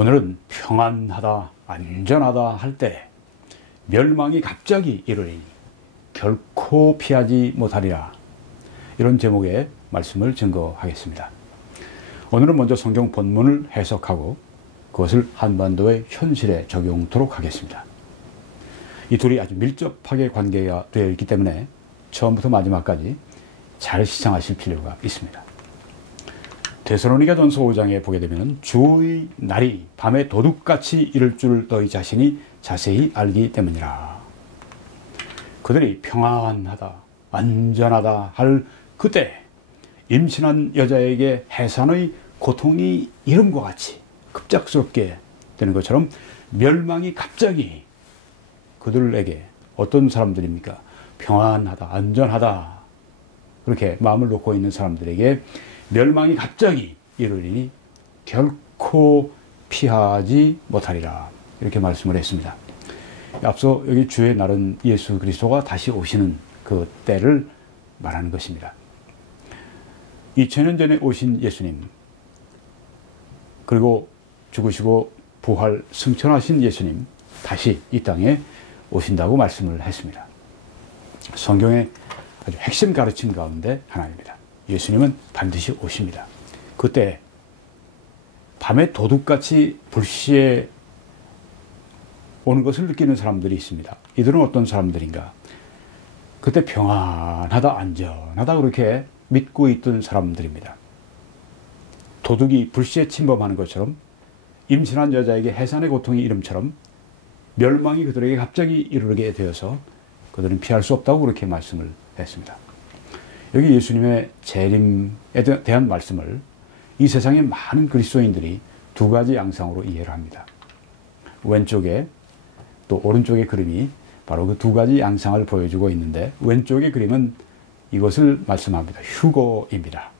오늘은 평안하다, 안전하다 할 때 멸망이 갑자기 이르리니 결코 피하지 못하리라. 이런 제목의 말씀을 증거하겠습니다. 오늘은 먼저 성경 본문을 해석하고 그것을 한반도의 현실에 적용토록 하겠습니다. 이 둘이 아주 밀접하게 관계가 되어 있기 때문에 처음부터 마지막까지 잘 시청하실 필요가 있습니다. 데살로니가전서 5장에 보게 되면 주의 날이 밤에 도둑같이 이를 줄 너희 자신이 자세히 알기 때문이라. 그들이 평안하다, 안전하다 할 그때 임신한 여자에게 해산의 고통이 이름과 같이 급작스럽게 되는 것처럼 멸망이 갑자기 그들에게, 어떤 사람들입니까? 평안하다, 안전하다 그렇게 마음을 놓고 있는 사람들에게 멸망이 갑자기 이르리니 결코 피하지 못하리라. 이렇게 말씀을 했습니다. 앞서 여기 주의 날은 예수 그리스도가 다시 오시는 그 때를 말하는 것입니다. 2000년 전에 오신 예수님, 그리고 죽으시고 부활 승천하신 예수님, 다시 이 땅에 오신다고 말씀을 했습니다. 성경의 아주 핵심 가르침 가운데 하나입니다. 예수님은 반드시 오십니다. 그때 밤에 도둑같이 불시에 오는 것을 느끼는 사람들이 있습니다. 이들은 어떤 사람들인가? 그때 평안하다, 안전하다 그렇게 믿고 있던 사람들입니다. 도둑이 불시에 침범하는 것처럼, 임신한 여자에게 해산의 고통이 이름처럼 멸망이 그들에게 갑자기 이르게 되어서 그들은 피할 수 없다고 그렇게 말씀을 했습니다. 여기 예수님의 재림에 대한 말씀을 이 세상의 많은 그리스도인들이 두 가지 양상으로 이해를 합니다. 왼쪽에 또 오른쪽의 그림이 바로 그 두 가지 양상을 보여주고 있는데, 왼쪽의 그림은 이것을 말씀합니다. 휴거입니다.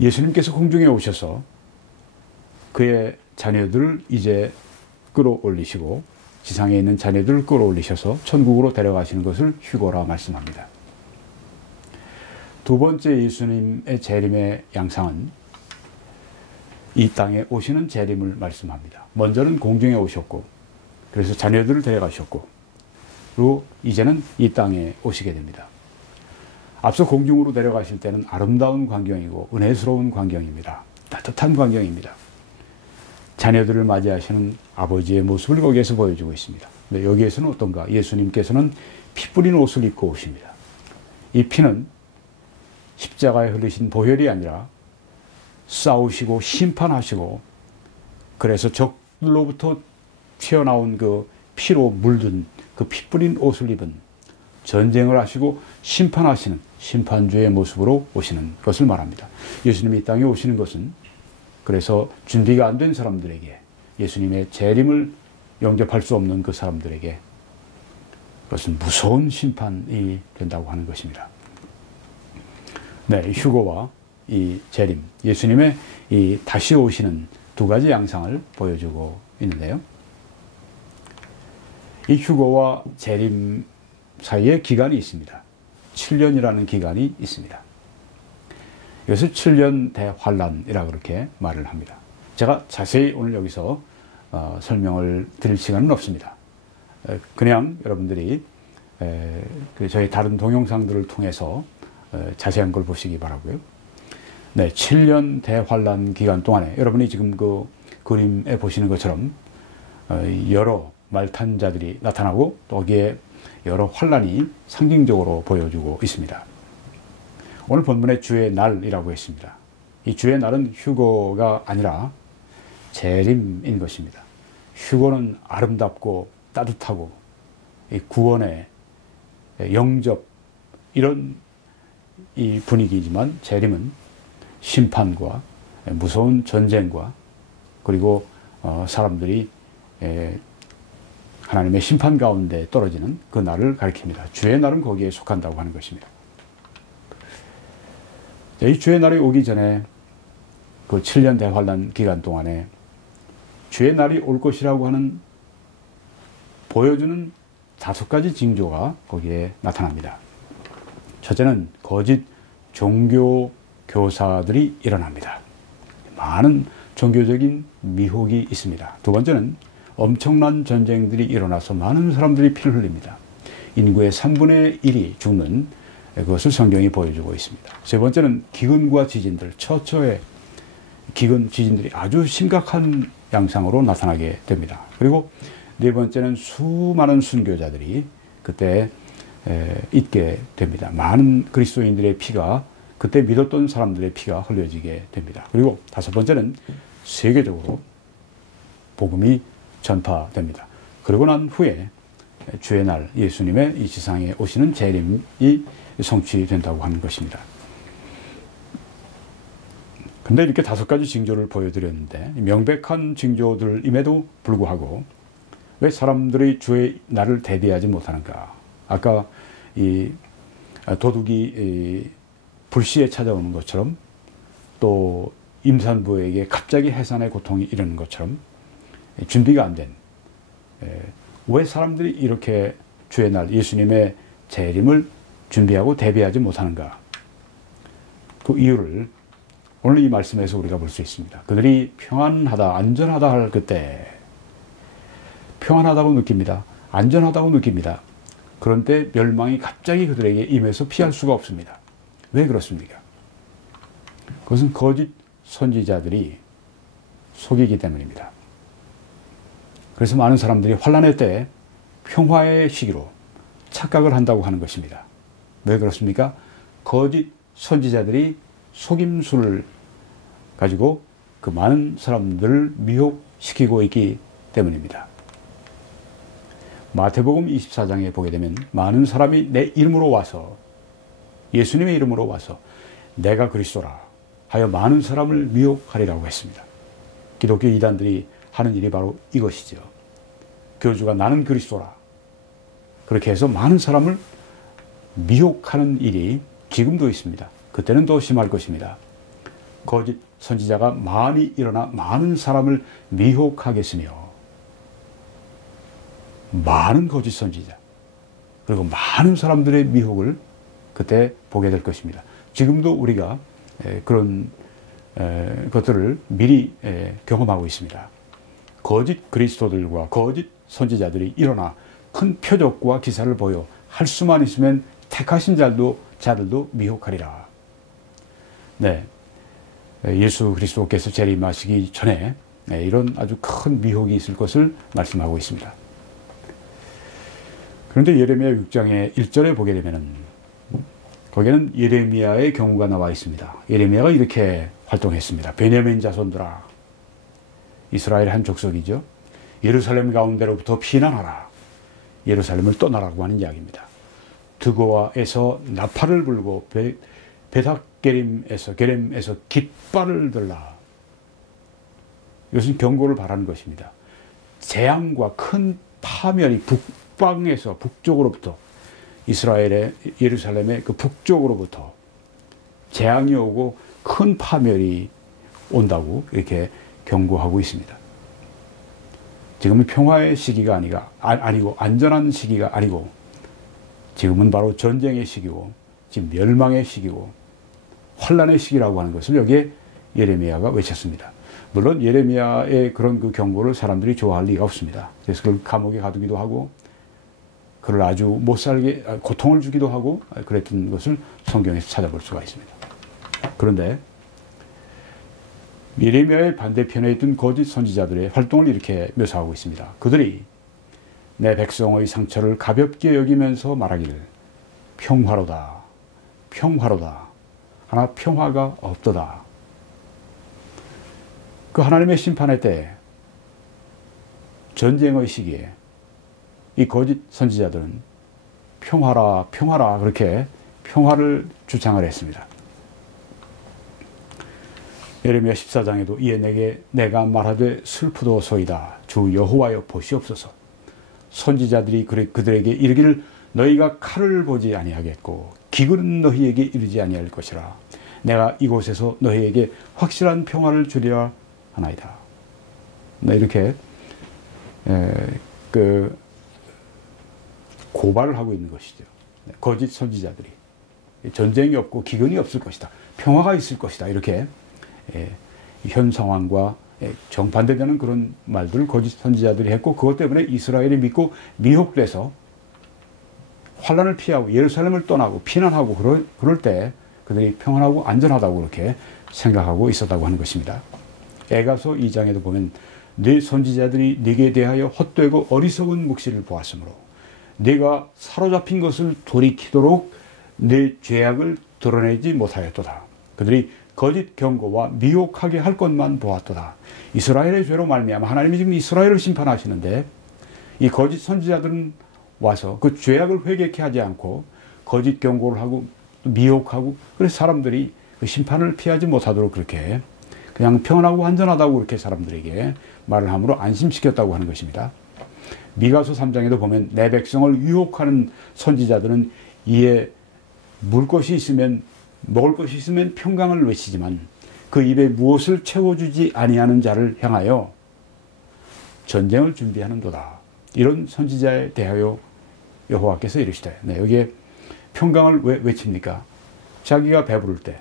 예수님께서 공중에 오셔서 그의 자녀들을 이제 끌어올리시고, 지상에 있는 자녀들을 끌어올리셔서 천국으로 데려가시는 것을 휴거라 말씀합니다. 두 번째 예수님의 재림의 양상은 이 땅에 오시는 재림을 말씀합니다. 먼저는 공중에 오셨고, 그래서 자녀들을 데려가셨고, 그리고 이제는 이 땅에 오시게 됩니다. 앞서 공중으로 데려가실 때는 아름다운 광경이고 은혜스러운 광경입니다. 따뜻한 광경입니다. 자녀들을 맞이하시는 아버지의 모습을 거기에서 보여주고 있습니다. 근데 여기에서는 어떤가? 예수님께서는 피 뿌린 옷을 입고 오십니다. 이 피는 십자가에 흘리신 보혈이 아니라 싸우시고 심판하시고, 그래서 적들로부터 튀어나온 그 피로 물든 그 피 뿌린 옷을 입은, 전쟁을 하시고 심판하시는 심판주의 모습으로 오시는 것을 말합니다. 예수님이 이 땅에 오시는 것은 그래서 준비가 안 된 사람들에게, 예수님의 재림을 영접할 수 없는 그 사람들에게 그것은 무서운 심판이 된다고 하는 것입니다. 네, 휴거와 이 재림, 예수님의 이 다시 오시는 두 가지 양상을 보여주고 있는데요. 이 휴거와 재림 사이에 기간이 있습니다. 7년이라는 기간이 있습니다. 이것을 7년 대환란이라고 그렇게 말을 합니다. 제가 자세히 오늘 여기서 설명을 드릴 시간은 없습니다. 그냥 여러분들이 저희 다른 동영상들을 통해서 자세한 걸 보시기 바라고요. 네, 7년 대환란 기간 동안에 여러분이 지금 그 그림에 보시는 것처럼 여러 말탄자들이 나타나고, 또 거기에 여러 환란이 상징적으로 보여주고 있습니다. 오늘 본문의 주의 날이라고 했습니다. 이 주의 날은 휴거가 아니라 재림인 것입니다. 휴거는 아름답고 따뜻하고 이 구원의 영접, 이런 이 분위기지만, 재림은 심판과 무서운 전쟁과, 그리고 사람들이 하나님의 심판 가운데 떨어지는 그 날을 가리킵니다. 주의 날은 거기에 속한다고 하는 것입니다. 이 주의 날이 오기 전에 그 7년 대환란 기간 동안에 주의 날이 올 것이라고 하는 보여주는 5가지 징조가 거기에 나타납니다. 첫째는 거짓 종교 교사들이 일어납니다. 많은 종교적인 미혹이 있습니다. 두 번째는 엄청난 전쟁들이 일어나서 많은 사람들이 피를 흘립니다. 인구의 3분의 1이 죽는 그것을 성경이 보여주고 있습니다. 세 번째는 기근과 지진들, 처처의 기근, 지진들이 아주 심각한 양상으로 나타나게 됩니다. 그리고 네 번째는 수많은 순교자들이 그때 있게 됩니다. 많은 그리스도인들의 피가, 그때 믿었던 사람들의 피가 흘려지게 됩니다. 그리고 다섯 번째는 세계적으로 복음이 전파됩니다. 그러고 난 후에 주의 날 예수님의 이 지상에 오시는 재림이 성취된다고 하는 것입니다. 근데 이렇게 다섯 가지 징조를 보여드렸는데, 명백한 징조들임에도 불구하고 왜 사람들이 주의 날을 대비하지 못하는가? 아까 이 도둑이 불시에 찾아오는 것처럼, 또 임산부에게 갑자기 해산의 고통이 이르는 것처럼 준비가 안 된, 왜 사람들이 이렇게 주의 날 예수님의 재림을 준비하고 대비하지 못하는가? 그 이유를 오늘 이 말씀에서 우리가 볼 수 있습니다. 그들이 평안하다, 안전하다 할 그때, 평안하다고 느낍니다. 안전하다고 느낍니다. 그런데 멸망이 갑자기 그들에게 임해서 피할 수가 없습니다. 왜 그렇습니까? 그것은 거짓 선지자들이 속이기 때문입니다. 그래서 많은 사람들이 환난의 때 평화의 시기로 착각을 한다고 하는 것입니다. 왜 그렇습니까? 거짓 선지자들이 속임수를 가지고 그 많은 사람들을 미혹시키고 있기 때문입니다. 마태복음 24장에 보게 되면 많은 사람이 내 이름으로 와서, 예수님의 이름으로 와서 내가 그리스도라 하여 많은 사람을 미혹하리라고 했습니다. 기독교 이단들이 하는 일이 바로 이것이죠. 교주가 나는 그리스도라 그렇게 해서 많은 사람을 미혹하는 일이 지금도 있습니다. 그때는 더 심할 것입니다. 거짓 선지자가 많이 일어나 많은 사람을 미혹하겠으며, 많은 거짓 선지자, 그리고 많은 사람들의 미혹을 그때 보게 될 것입니다. 지금도 우리가 그런 것들을 미리 경험하고 있습니다. 거짓 그리스도들과 거짓 선지자들이 일어나 큰 표적과 기사를 보여 할 수만 있으면 택하신 자들도 미혹하리라. 네, 예수 그리스도께서 재림하시기 전에 이런 아주 큰 미혹이 있을 것을 말씀하고 있습니다. 그런데 예레미야 6장의 1절에 보게 되면은 거기에는 예레미야의 경우가 나와 있습니다. 예레미야가 이렇게 활동했습니다. 베냐민 자손들아, 이스라엘 한 족속이죠. 예루살렘 가운데로부터 피난하라. 예루살렘을 떠나라고 하는 이야기입니다. 드고아에서 나팔을 불고 게렘에서 깃발을 들라. 이것은 경고를 바라는 것입니다. 재앙과 큰 파멸이 북쪽으로부터, 이스라엘의 예루살렘의 그 북쪽으로부터 재앙이 오고 큰 파멸이 온다고 이렇게 경고하고 있습니다. 지금은 평화의 시기가 아니고 안전한 시기가 아니고, 지금은 바로 전쟁의 시기고 지금 멸망의 시기고 환난의 시기라고 하는 것을 여기에 예레미야가 외쳤습니다. 물론 예레미야의 그런 그 경고를 사람들이 좋아할 리가 없습니다. 그래서 그를 감옥에 가두기도 하고 그를 아주 못살게 고통을 주기도 하고 그랬던 것을 성경에서 찾아볼 수가 있습니다. 그런데 예레미야의 반대편에 있던 거짓 선지자들의 활동을 이렇게 묘사하고 있습니다. 그들이 내 백성의 상처를 가볍게 여기면서 말하기를 평화로다, 평화로다, 하나 평화가 없도다. 그 하나님의 심판의 때, 전쟁의 시기에 이 거짓 선지자들은 평화라, 평화라 그렇게 평화를 주장을 했습니다. 예레미야 14장에도 이에 내가 말하되 슬프도소이다. 주 여호와여 보시옵소서. 선지자들이 그들에게 이르기를 너희가 칼을 보지 아니하겠고 기근은 너희에게 이르지 아니할 것이라. 내가 이곳에서 너희에게 확실한 평화를 주리라 하나이다. 이렇게 고발을 하고 있는 것이죠. 거짓 선지자들이 전쟁이 없고 기근이 없을 것이다, 평화가 있을 것이다, 이렇게 현 상황과 정반대되는 그런 말들을 거짓 선지자들이 했고, 그것 때문에 이스라엘이 믿고 미혹돼서 환란을 피하고 예루살렘을 떠나고 피난하고 그럴 때 그들이 평안하고 안전하다고 그렇게 생각하고 있었다고 하는 것입니다. 에가서 2장에도 보면 네 선지자들이 네게 대하여 헛되고 어리석은 묵시를 보았으므로 네가 사로잡힌 것을 돌이키도록 네 죄악을 드러내지 못하였도다. 그들이 거짓 경고와 미혹하게 할 것만 보았도다. 이스라엘의 죄로 말미암아 하나님이 지금 이스라엘을 심판하시는데 이 거짓 선지자들은 와서 그 죄악을 회개케 하지 않고 거짓 경고를 하고 미혹하고, 그래서 사람들이 그 심판을 피하지 못하도록 그렇게 그냥 평안하고 안전하다고 그렇게 사람들에게 말을 함으로 안심시켰다고 하는 것입니다. 미가서 3장에도 보면 내 백성을 유혹하는 선지자들은 이에 먹을 것이 있으면 평강을 외치지만 그 입에 무엇을 채워주지 아니하는 자를 향하여 전쟁을 준비하는도다. 이런 선지자에 대하여 여호와께서 이르시되, 여기에 평강을 왜 외칩니까? 자기가 배부를 때,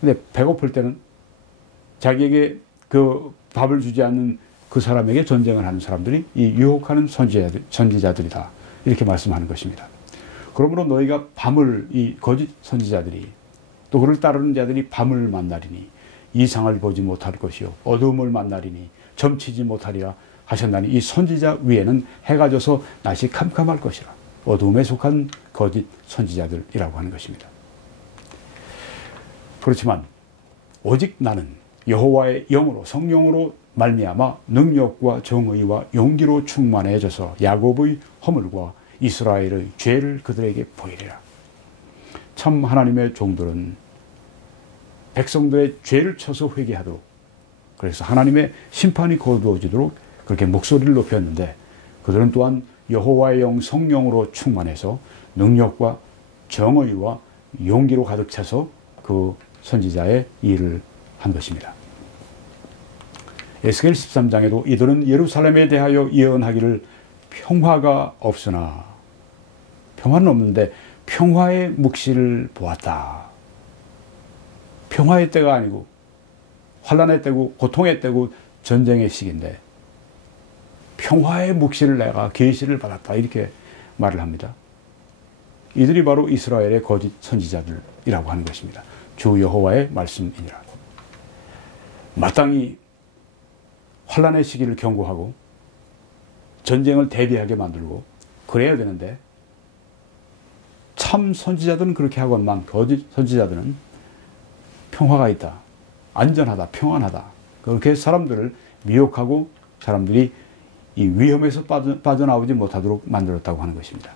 근데 배고플 때는 자기에게 그 밥을 주지 않는 그 사람에게 전쟁을 하는 사람들이 이 유혹하는 선지자들이다. 이렇게 말씀하는 것입니다. 그러므로 너희가 밤을, 이 거짓 선지자들이 또 그를 따르는 자들이 밤을 만나리니 이상을 보지 못할 것이요 어두움을 만나리니 점치지 못하리라 하셨나니, 이 선지자 위에는 해가 져서 낮이 캄캄할 것이라. 어두움에 속한 거짓 선지자들이라고 하는 것입니다. 그렇지만 오직 나는 여호와의 영으로 성령으로 말미암아 능력과 정의와 용기로 충만해져서 야곱의 허물과 이스라엘의 죄를 그들에게 보이리라. 참 하나님의 종들은 백성들의 죄를 쳐서 회개하도록, 그래서 하나님의 심판이 거두어지도록 그렇게 목소리를 높였는데, 그들은 또한 여호와의 영 성령으로 충만해서 능력과 정의와 용기로 가득 차서 그 선지자의 일을 한 것입니다. 에스겔 13장에도 이들은 예루살렘에 대하여 예언하기를 평화가 없으나, 평화는 없는데 평화의 묵시를 보았다. 평화의 때가 아니고 환난의 때고 고통의 때고 전쟁의 시기인데 평화의 묵시를 내가 계시를 받았다. 이렇게 말을 합니다. 이들이 바로 이스라엘의 거짓 선지자들이라고 하는 것입니다. 주 여호와의 말씀이니라. 마땅히 환난의 시기를 경고하고 전쟁을 대비하게 만들고 그래야 되는데, 참 선지자들은 그렇게 하건만 거짓 선지자들은 평화가 있다, 안전하다, 평안하다, 그렇게 사람들을 미혹하고 사람들이 이 위험에서 빠져나오지 못하도록 만들었다고 하는 것입니다.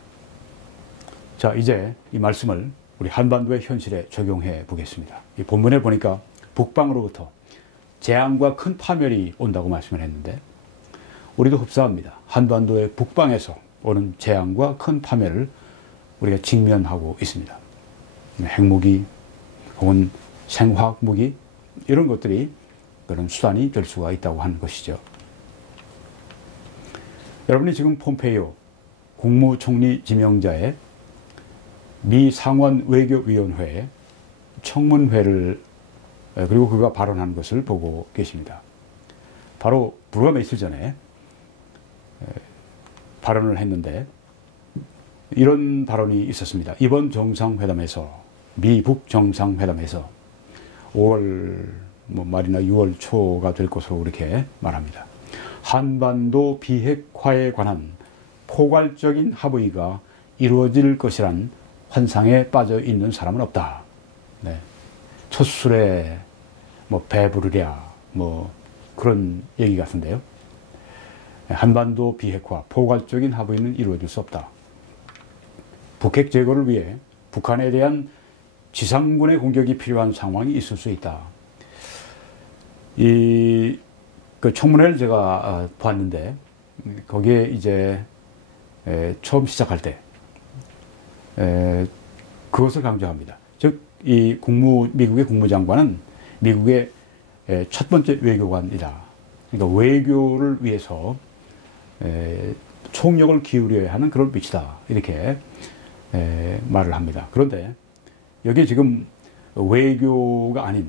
자, 이제 이 말씀을 우리 한반도의 현실에 적용해 보겠습니다. 이 본문에 보니까 북방으로부터 재앙과 큰 파멸이 온다고 말씀을 했는데, 우리도 흡사합니다. 한반도의 북방에서 오는 재앙과 큰 파멸을 우리가 직면하고 있습니다. 핵무기 혹은 생화학무기, 이런 것들이 그런 수단이 될 수가 있다고 하는 것이죠. 여러분이 지금 폼페이오 국무총리 지명자의 미 상원 외교위원회에 청문회를, 그리고 그가 발언한 것을 보고 계십니다. 바로 불과 며칠 전에 발언을 했는데 이런 발언이 있었습니다. 이번 정상회담에서, 미북 정상회담에서 5월 말이나 6월 초가 될 것으로 그렇게 말합니다. 한반도 비핵화에 관한 포괄적인 합의가 이루어질 것이란 환상에 빠져 있는 사람은 없다. 네. 첫 술에 배부르랴 그런 얘기 같은데요. 한반도 비핵화 포괄적인 합의는 이루어질 수 없다. 북핵 제거를 위해 북한에 대한 지상군의 공격이 필요한 상황이 있을 수 있다. 그 청문회를 제가 봤는데 거기에 이제 처음 시작할 때 그것을 강조합니다. 즉, 미국의 국무장관은 미국의 첫 번째 외교관이다. 그러니까 외교를 위해서 총력을 기울여야 하는 그런 위치다. 이렇게 말을 합니다. 그런데 여기 지금 외교가 아닌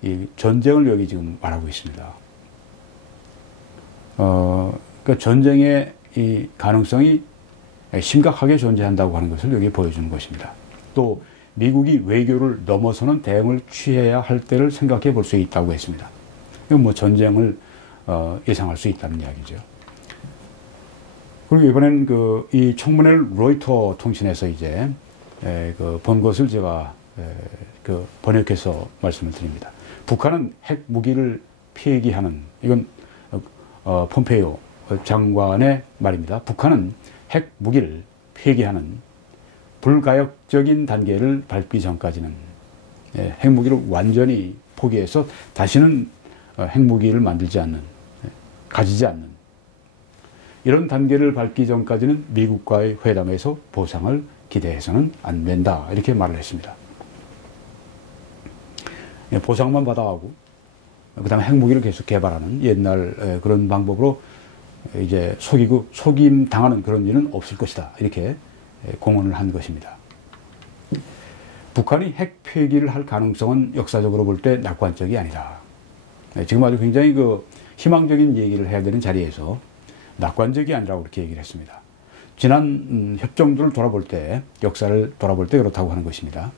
이 전쟁을 여기 지금 말하고 있습니다. 그 전쟁의 이 가능성이 심각하게 존재한다고 하는 것을 여기 보여주는 것입니다. 또 미국이 외교를 넘어서는 대응을 취해야 할 때를 생각해 볼 수 있다고 했습니다. 이건 뭐 전쟁을 예상할 수 있다는 이야기죠. 그리고 이번엔 이 청문회를 로이터 통신에서 이제 본 것을 제가 번역해서 말씀을 드립니다. 북한은 핵 무기를 폐기하는, 이건 폼페이오 장관의 말입니다. 북한은 핵 무기를 폐기하는 불가역적인 단계를 밟기 전까지는 핵무기를 완전히 포기해서 다시는 핵무기를 만들지 않는, 가지지 않는 이런 단계를 밟기 전까지는 미국과의 회담에서 보상을 기대해서는 안 된다, 이렇게 말을 했습니다. 보상만 받아가고 그 다음에 핵무기를 계속 개발하는 옛날 그런 방법으로 이제 속임 당하는 그런 일은 없을 것이다, 이렇게 공언을 한 것입니다. 북한이 핵 폐기를 할 가능성은 역사적으로 볼 때 낙관적이 아니다. 지금 아주 굉장히 희망적인 얘기를 해야 되는 자리에서 낙관적이 아니라고 그렇게 얘기를 했습니다. 지난 협정들을 돌아볼 때, 역사를 돌아볼 때 그렇다고 하는 것입니다.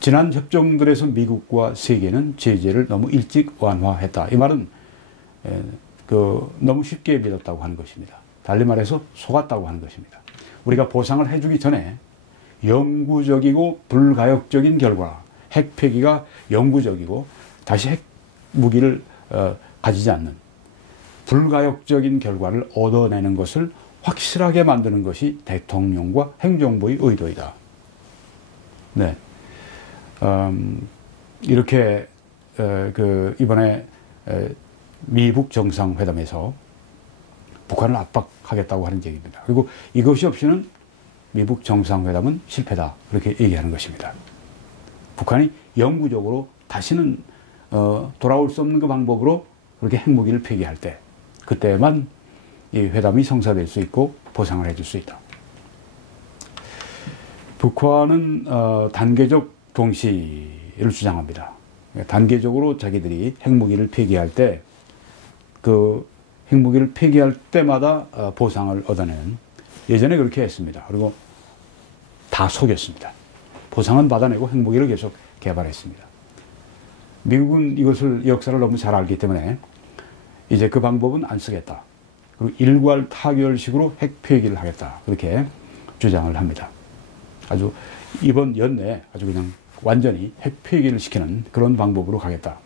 지난 협정들에서 미국과 세계는 제재를 너무 일찍 완화했다. 이 말은 너무 쉽게 믿었다고 하는 것입니다. 달리 말해서 속았다고 하는 것입니다. 우리가 보상을 해주기 전에 영구적이고 불가역적인 결과, 핵 폐기가 영구적이고 다시 핵 무기를 가지지 않는 불가역적인 결과를 얻어내는 것을 확실하게 만드는 것이 대통령과 행정부의 의도이다. 네. 이렇게 이번에 미북 정상회담에서 북한을 압박하겠다고 하는 얘기입니다. 그리고 이것이 없이는 미북 정상회담은 실패다, 그렇게 얘기하는 것입니다. 북한이 영구적으로 다시는 돌아올 수 없는 그 방법으로 그렇게 핵무기를 폐기할 때, 그때만 이 회담이 성사될 수 있고 보상을 해줄 수 있다. 북한은 단계적 동시를 주장합니다. 단계적으로 자기들이 핵무기를 폐기할 때, 그 핵무기를 폐기할 때마다 보상을 얻어내는, 예전에 그렇게 했습니다. 그리고 다 속였습니다. 보상은 받아내고 핵무기를 계속 개발했습니다. 미국은 이것을, 역사를 너무 잘 알기 때문에 이제 그 방법은 안 쓰겠다. 그리고 일괄 타결식으로 핵 폐기를 하겠다, 그렇게 주장을 합니다. 아주 이번 연내에 아주 그냥 완전히 핵 폐기를 시키는 그런 방법으로 가겠다.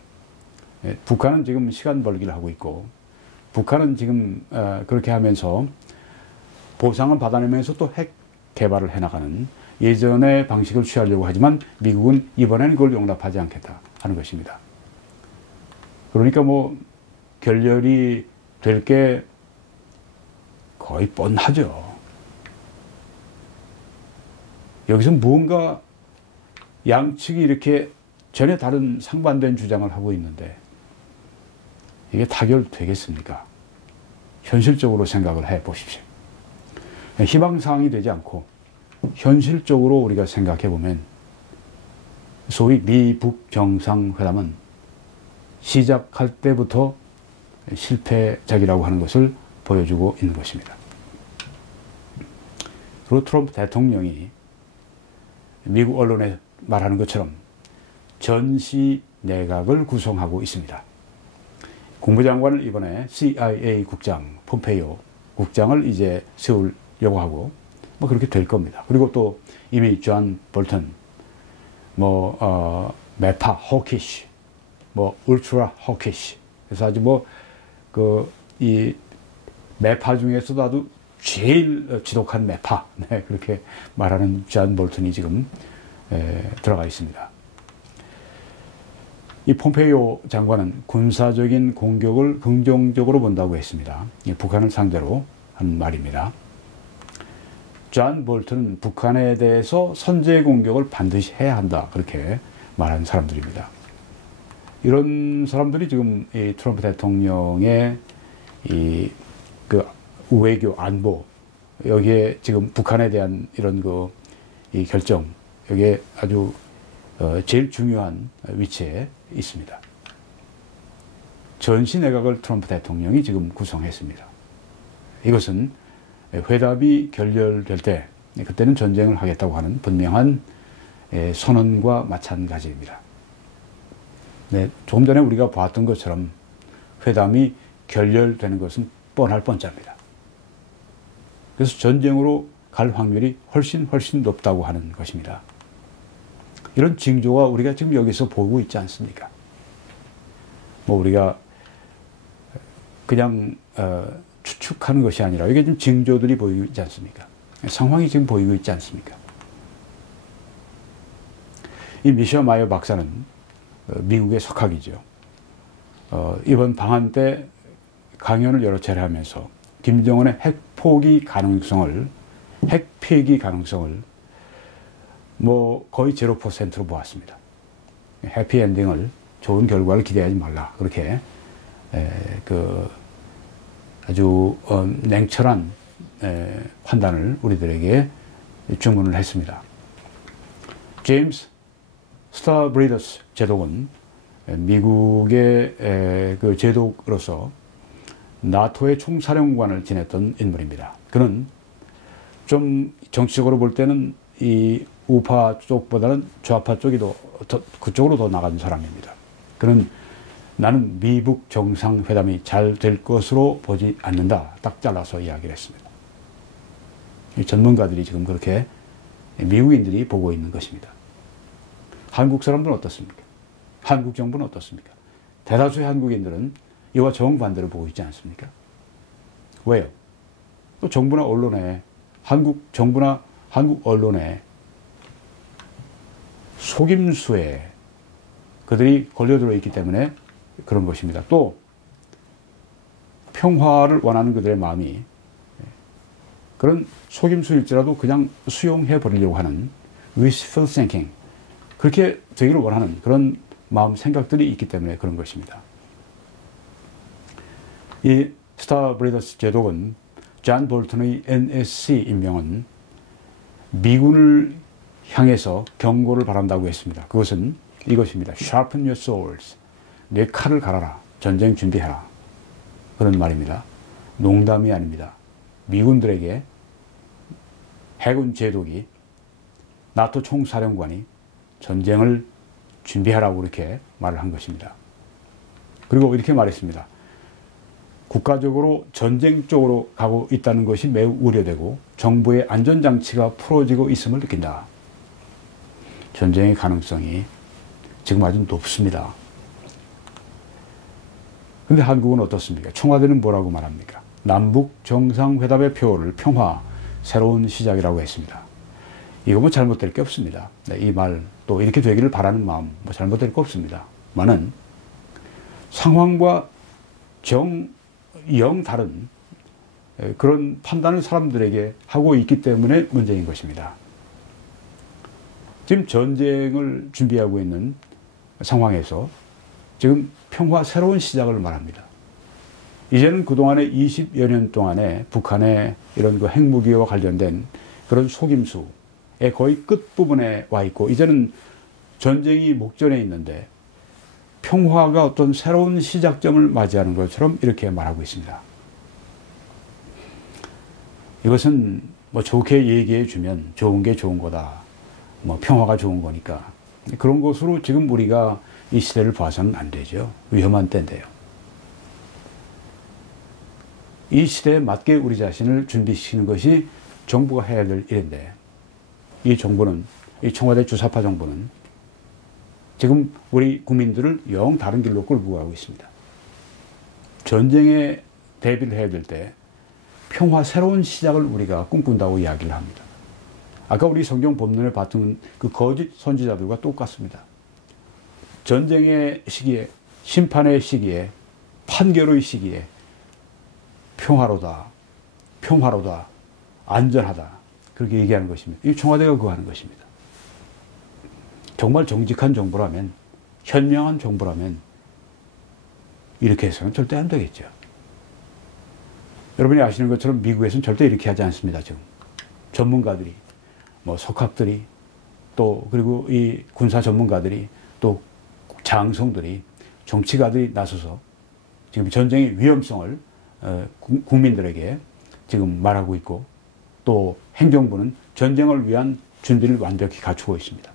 북한은 지금 시간 벌기를 하고 있고, 북한은 지금 그렇게 하면서 보상을 받아내면서 또 핵 개발을 해나가는 예전의 방식을 취하려고 하지만 미국은 이번에는 그걸 용납하지 않겠다 하는 것입니다. 그러니까 뭐 결렬이 될 게 거의 뻔하죠. 여기서 무언가 양측이 이렇게 전혀 다른 상반된 주장을 하고 있는데 이게 타결되겠습니까? 현실적으로 생각을 해 보십시오. 희망사항이 되지 않고 현실적으로 우리가 생각해 보면 소위 미북 정상회담은 시작할 때부터 실패작이라고 하는 것을 보여주고 있는 것입니다. 그리고 트럼프 대통령이 미국 언론에 말하는 것처럼 전시 내각을 구성하고 있습니다. 국무장관을 이번에 CIA 국장 폼페이오 국장을 이제 세우려고 하고 뭐 그렇게 될 겁니다. 그리고 또 이미 존 볼턴, 매파 호키시, 울트라 호키시, 그래서 아주 이 매파 중에서도 아주 제일 지독한 매파, 네, 그렇게 말하는 존 볼턴이 지금 들어가 있습니다. 이 폼페이오 장관은 군사적인 공격을 긍정적으로 본다고 했습니다. 북한을 상대로 한 말입니다. 존 볼턴은 북한에 대해서 선제 공격을 반드시 해야 한다, 그렇게 말하는 사람들입니다. 이런 사람들이 지금 이 트럼프 대통령의 외교 안보, 여기에 지금 북한에 대한 이런 이 결정, 여기에 아주 제일 중요한 위치에 있습니다. 전시 내각을 트럼프 대통령이 지금 구성했습니다. 이것은 회담이 결렬될 때 그때는 전쟁을 하겠다고 하는 분명한 선언과 마찬가지입니다. 네, 조금 전에 우리가 봤던 것처럼 회담이 결렬되는 것은 뻔할 뻔짜입니다. 그래서 전쟁으로 갈 확률이 훨씬 높다고 하는 것입니다. 이런 징조가 우리가 지금 여기서 보고 있지 않습니까? 뭐 우리가 그냥 추측하는 것이 아니라 이게 좀 징조들이 보이고 있지 않습니까? 상황이 지금 보이고 있지 않습니까? 이 미셔 마이어 박사는 미국의 석학이죠. 이번 방한 때 강연을 여러 차례 하면서 김정은의 핵 폐기 가능성을 뭐 거의 0%로 보았습니다. 해피엔딩을, 좋은 결과를 기대하지 말라. 그렇게 아주 냉철한 판단을 우리들에게 주문을 했습니다. 제임스 스타브리더스 제독은 미국의 그 제독으로서 나토의 총사령관을 지냈던 인물입니다. 그는 좀 정치적으로 볼 때는 이 우파 쪽보다는 좌파 쪽이 그쪽으로 더 나간 사람입니다. 그는 나는 미북 정상회담이 잘 될 것으로 보지 않는다. 딱 잘라서 이야기를 했습니다. 이 전문가들이 지금 그렇게 미국인들이 보고 있는 것입니다. 한국 사람들은 어떻습니까? 한국 정부는 어떻습니까? 대다수의 한국인들은 이와 정반대로 보고 있지 않습니까? 왜요? 또 정부나 언론에, 한국 정부나 한국 언론에 속임수에 그들이 걸려들어 있기 때문에 그런 것입니다. 또 평화를 원하는 그들의 마음이 그런 속임수일지라도 그냥 수용해 버리려고 하는 wishful thinking, 그렇게 되기를 원하는 그런 마음 생각들이 있기 때문에 그런 것입니다. 이 스타브리더스 제독은 존 볼턴의 NSC 임명은 미군을 향해서 경고를 바란다고 했습니다. 그것은 이것입니다. Sharpen your swords. 내 칼을 갈아라. 전쟁 준비해라. 그런 말입니다. 농담이 아닙니다. 미군들에게 해군 제독이, 나토 총사령관이 전쟁을 준비하라고 이렇게 말을 한 것입니다. 그리고 이렇게 말했습니다. 국가적으로 전쟁 쪽으로 가고 있다는 것이 매우 우려되고 정부의 안전장치가 풀어지고 있음을 느낀다. 전쟁의 가능성이 지금 아주 높습니다. 그런데 한국은 어떻습니까? 청와대는 뭐라고 말합니까? 남북 정상회담의 표를 평화, 새로운 시작이라고 했습니다. 이거 뭐 잘못될 게 없습니다. 이 말, 또 이렇게 되기를 바라는 마음, 뭐 잘못될 거 없습니다. 많은 상황과 영 다른 그런 판단을 사람들에게 하고 있기 때문에 문제인 것입니다. 지금 전쟁을 준비하고 있는 상황에서 지금 평화 새로운 시작을 말합니다. 이제는 그동안의 20여 년 동안에 북한의 이런 그 핵무기와 관련된 그런 속임수의 거의 끝부분에 와 있고, 이제는 전쟁이 목전에 있는데 평화가 어떤 새로운 시작점을 맞이하는 것처럼 이렇게 말하고 있습니다. 이것은 뭐 좋게 얘기해 주면 좋은 게 좋은 거다. 뭐 평화가 좋은 거니까. 그런 것으로 지금 우리가 이 시대를 봐서는 안 되죠. 위험한 때인데요. 이 시대에 맞게 우리 자신을 준비시키는 것이 정부가 해야 될 일인데, 이 정부는, 이 청와대 주사파 정부는 지금 우리 국민들을 영 다른 길로 끌고 가고 있습니다. 전쟁에 대비를 해야 될 때 평화 새로운 시작을 우리가 꿈꾼다고 이야기를 합니다. 아까 우리 성경 본문을 봤던 그 거짓 선지자들과 똑같습니다. 전쟁의 시기에, 심판의 시기에, 판결의 시기에 평화로다, 평화로다, 안전하다, 그렇게 얘기하는 것입니다. 이 청와대가 그거 하는 것입니다. 정말 정직한 정부라면, 현명한 정부라면 이렇게 해서는 절대 안 되겠죠. 여러분이 아시는 것처럼 미국에서는 절대 이렇게 하지 않습니다. 지금 전문가들이, 뭐 석학들이, 또 그리고 이 군사 전문가들이, 또 장성들이, 정치가들이 나서서 지금 전쟁의 위험성을 국민들에게 지금 말하고 있고, 또 행정부는 전쟁을 위한 준비를 완벽히 갖추고 있습니다.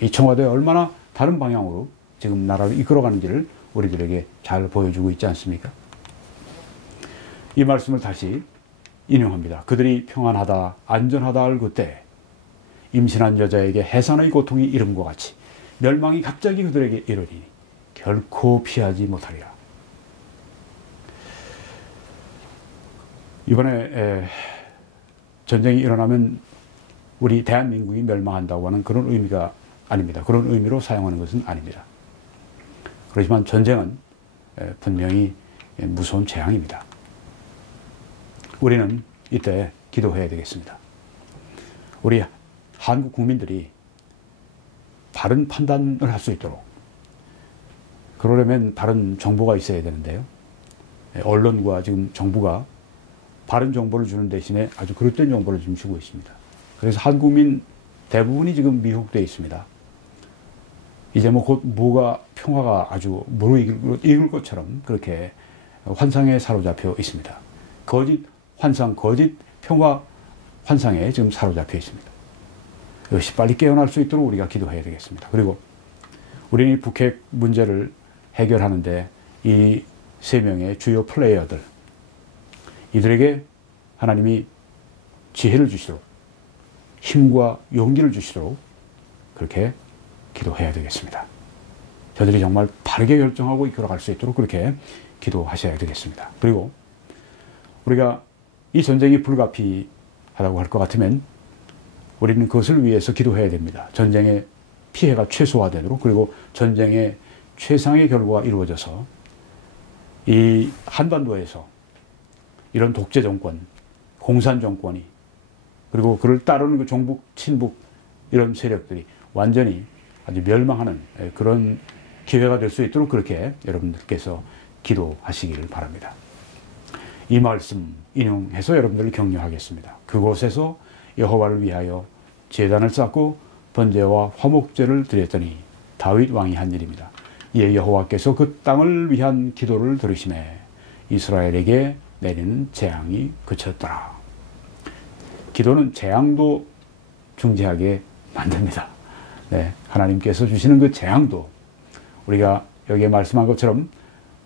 이 청와대가 얼마나 다른 방향으로 지금 나라를 이끌어가는지를 우리들에게 잘 보여주고 있지 않습니까? 이 말씀을 다시 인용합니다. 그들이 평안하다, 안전하다 할 그때 임신한 여자에게 해산의 고통이 이름과 같이 멸망이 갑자기 그들에게 이르리니 결코 피하지 못하리라. 이번에 전쟁이 일어나면 우리 대한민국이 멸망한다고 하는 그런 의미가 아닙니다. 그런 의미로 사용하는 것은 아닙니다. 그렇지만 전쟁은 분명히 무서운 재앙입니다. 우리는 이때 기도해야 되겠습니다. 우리 한국 국민들이 바른 판단을 할 수 있도록, 그러려면 바른 정보가 있어야 되는데요. 언론과 지금 정부가 바른 정보를 주는 대신에 아주 그릇된 정보를 지금 주고 있습니다. 그래서 한국민 대부분이 지금 미혹되어 있습니다. 이제 뭐 곧 뭐가 평화가 아주 무르익을 것처럼 그렇게 환상에 사로잡혀 있습니다. 거짓 환상, 거짓 평화 환상에 지금 사로잡혀 있습니다. 이것이 빨리 깨어날 수 있도록 우리가 기도해야 되겠습니다. 그리고 우리는 이 북핵 문제를 해결하는데 이 세 명의 주요 플레이어들, 이들에게 하나님이 지혜를 주시도록, 힘과 용기를 주시도록 그렇게 기도해야 되겠습니다. 저들이 정말 바르게 결정하고 이끌어갈 수 있도록 그렇게 기도하셔야 되겠습니다. 그리고 우리가 이 전쟁이 불가피하다고 할 것 같으면 우리는 그것을 위해서 기도해야 됩니다. 전쟁의 피해가 최소화되도록, 그리고 전쟁의 최상의 결과가 이루어져서 이 한반도에서 이런 독재 정권, 공산 정권이, 그리고 그를 따르는 그 종북, 친북 이런 세력들이 완전히 아주 멸망하는 그런 기회가 될 수 있도록 그렇게 여러분들께서 기도하시기를 바랍니다. 이 말씀 인용해서 여러분들을 격려하겠습니다. 그곳에서 여호와를 위하여 제단을 쌓고 번제와 화목제를 드렸더니 다윗 왕이 한 일입니다. 이에 여호와께서 그 땅을 위한 기도를 들으시매 이스라엘에게 내리는 재앙이 그쳤더라. 기도는 재앙도 중재하게 만듭니다. 네, 하나님께서 주시는 그 재앙도 우리가 여기에 말씀한 것처럼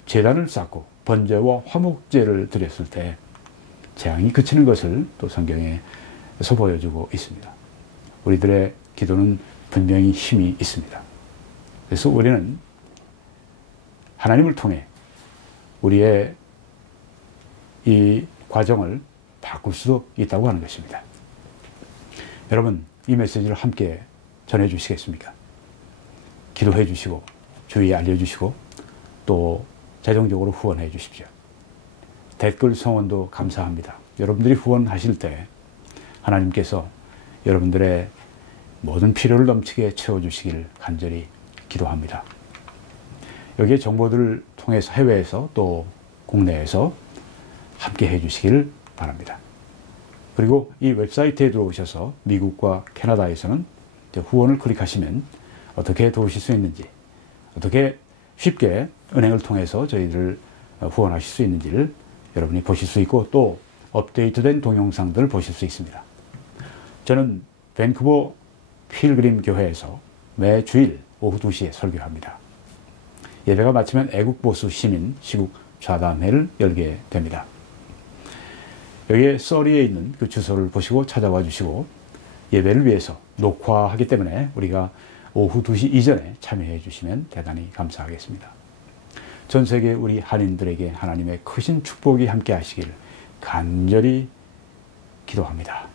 제단을 쌓고 번제와 화목제를 드렸을 때 재앙이 그치는 것을 또 성경에서 보여주고 있습니다. 우리들의 기도는 분명히 힘이 있습니다. 그래서 우리는 하나님을 통해 우리의 이 과정을 바꿀 수도 있다고 하는 것입니다. 여러분, 이 메시지를 함께 전해 주시겠습니까? 기도해 주시고 주위에 알려주시고 또 재정적으로 후원해 주십시오. 댓글 성원도 감사합니다. 여러분들이 후원하실 때 하나님께서 여러분들의 모든 필요를 넘치게 채워주시기를 간절히 기도합니다. 여기에 정보들을 통해서 해외에서 또 국내에서 함께 해주시기를 바랍니다. 그리고 이 웹사이트에 들어오셔서 미국과 캐나다에서는 후원을 클릭하시면 어떻게 도우실 수 있는지, 어떻게 쉽게 은행을 통해서 저희들을 후원하실 수 있는지를 여러분이 보실 수 있고 또 업데이트된 동영상들을 보실 수 있습니다. 저는 밴쿠버 필그림 교회에서 매 주일 오후 2시에 설교합니다. 예배가 마치면 애국보수 시민 시국 좌담회를 열게 됩니다. 여기에 썰이에 있는 그 주소를 보시고 찾아와 주시고 예배를 위해서 녹화하기 때문에 우리가 오후 2시 이전에 참여해 주시면 대단히 감사하겠습니다. 전 세계 우리 한인들에게 하나님의 크신 축복이 함께 하시기를 간절히 기도합니다.